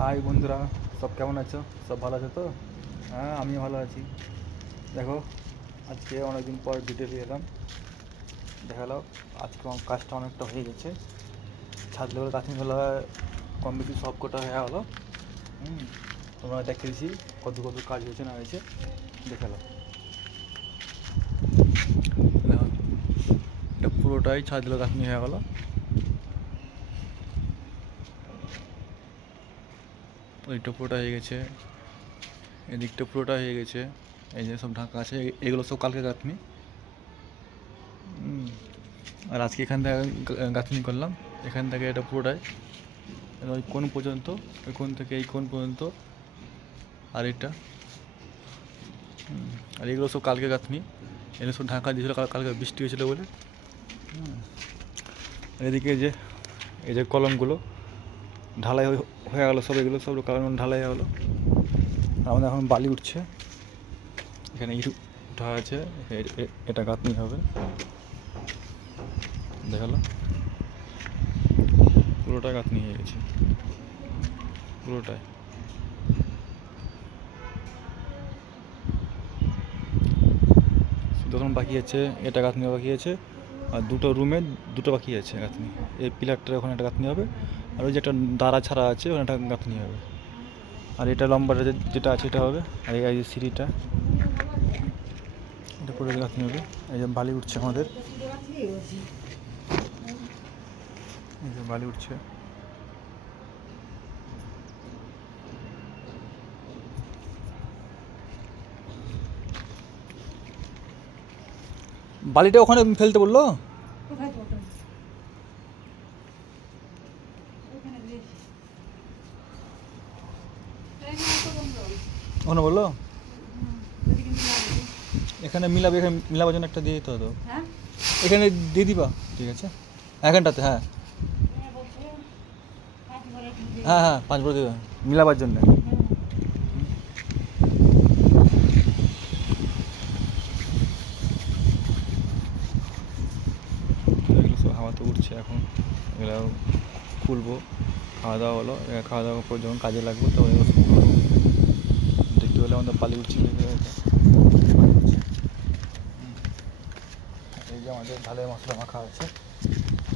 High বন্ধুরা, সব কেমন আছো? সব ভালো আছো তো? হ্যাঁ, আমিও ভালো আছি। দেখো, আজকে অনেকদিন পর ভিডিও দিয়ে এলাম। দেখালো আজকে আমার কাজটা অনেকটা হয়ে গেছে। ছাদ লেভেল গাছগুলো কম বেশি সব কটা হয়ে গেলো। হুম, তোমরা দেখেছি কত কত কাজ হয়েছে না হয়েছে। দেখালো দেখো, এটা পুরোটাই ছাদ লেভেল গাছ নিয়ে হয়ে গেলো। ওইটা পুরোটা হয়ে গেছে, এদিকটা পুরোটা হয়ে গেছে। এই যে সব ঢাকা আছে, এগুলো সব কালকে গাঁথনি। আর আজকে এখান থেকে গাঁথনি করলাম। এখান থেকে এটা পুরোটাই ওই কোণ পর্যন্ত, ওই কোণ থেকে এই কোণ পর্যন্ত। আর এটা আর এগুলো সব কালকে গাঁথনি। এগুলো সব ঢাকা দিয়েছিল কালকে বৃষ্টি হয়েছিলো বলে। আর এদিকে এই যে কলমগুলো ঢালাই হয়ে গেলো, সব এগুলো সব কলম ঢালাই হয়ে গেলো। আমাদের এখন বালি উঠছে, এখানে ইট উঠা আছে, এটা গাঁথনি হবে। দেখালো পুরোটা গাঁথনি হয়ে গেছে, পুরোটাই। তখন বাকি আছে এটা গাঁথনি বাকি আছে, আর দুটো রুমে দুটো বাকি আছে গাঁথনি। এই পিলারটার ওখানে একটা গাঁথনি হবে, আর ওই যে একটা দাঁড়া ছাড়া আছে ওখানে একটা গাঁথনি হবে। আর এটা লম্বাটা যেটা আছে এটা হবে। আর এই যে সিঁড়িটা, এটা পুরো গাঁথনি হবে। এই যে বালি উঠছে আমাদের, এই যে বালি উঠছে। বালিটা ওখানে ফেলতে বললো। ওখানে বললো এখানে মিলাবে, এখানে মিলাবার জন্য একটা দিয়ে দিতে হতো। এখানে দিয়ে দিবা, ঠিক আছে এখানটাতে। হ্যাঁ হ্যাঁ হ্যাঁ, 5 বড় দেবে মিলাবার জন্য। এগুলো সব হাওয়া তো উঠছে এখন, এগুলো খুলবো। খাওয়া দাওয়া হলো, খাওয়া দাওয়ার পর যখন কাজে লাগবো তখন এগুলো সব করবো। দেখতে পেলে আমাদের বালি উঠছে, এই যে আমাদের ঢালাই মশলা মাখা আছে।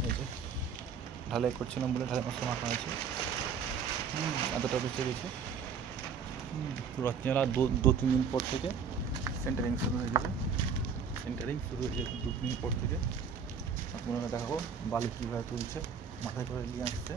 এই যে ঢালাই করছিলাম বলে ঢালাই মশলা মাখা আছে। এতটা বেঁচে গেছে। রাত্রিবেলা 2-3 দিন পর থেকে সেন্টারিং শুরু হয়ে যাবে। সেন্টারিং শুরু হয়ে যাবে 2-3 দিন পর থেকে। আপনারা দেখাবো বালি কীভাবে তুলছে, মাথায় করে নিয়ে আসছে।